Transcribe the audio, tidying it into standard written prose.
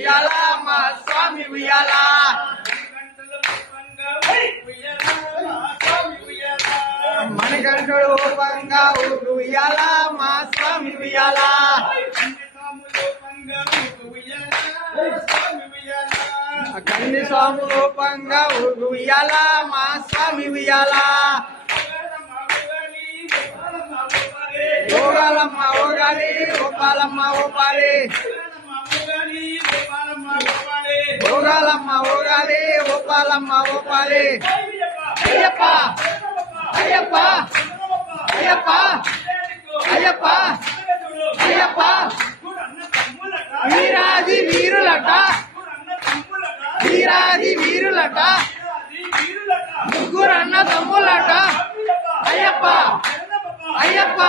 ఉయ్యాల మా స్వామి ఉయ్యాల మణికంఠుడు రూపంగా ఉయ్యాల మా స్వామి ఉయ్యాల కన్ని స్వామి రూపంగా ఉయ్యాల మా స్వామి ఉయ్యాల ఓగాలమ్మ ఓగాలి ఓపాలమ్మ ఓపాలి ఓగాలమ్మ ఓగాలి ఓపాలమ్మ ఓపాలి అయ్యప్ప అయ్యప్ప అయ్యప్ప అయ్యప్ప అయ్యప్ప వీరాది వీరులట వీరాది వీరులట ముగ్గురన్న తమ్ములట అయ్యప్ప అయ్యప్ప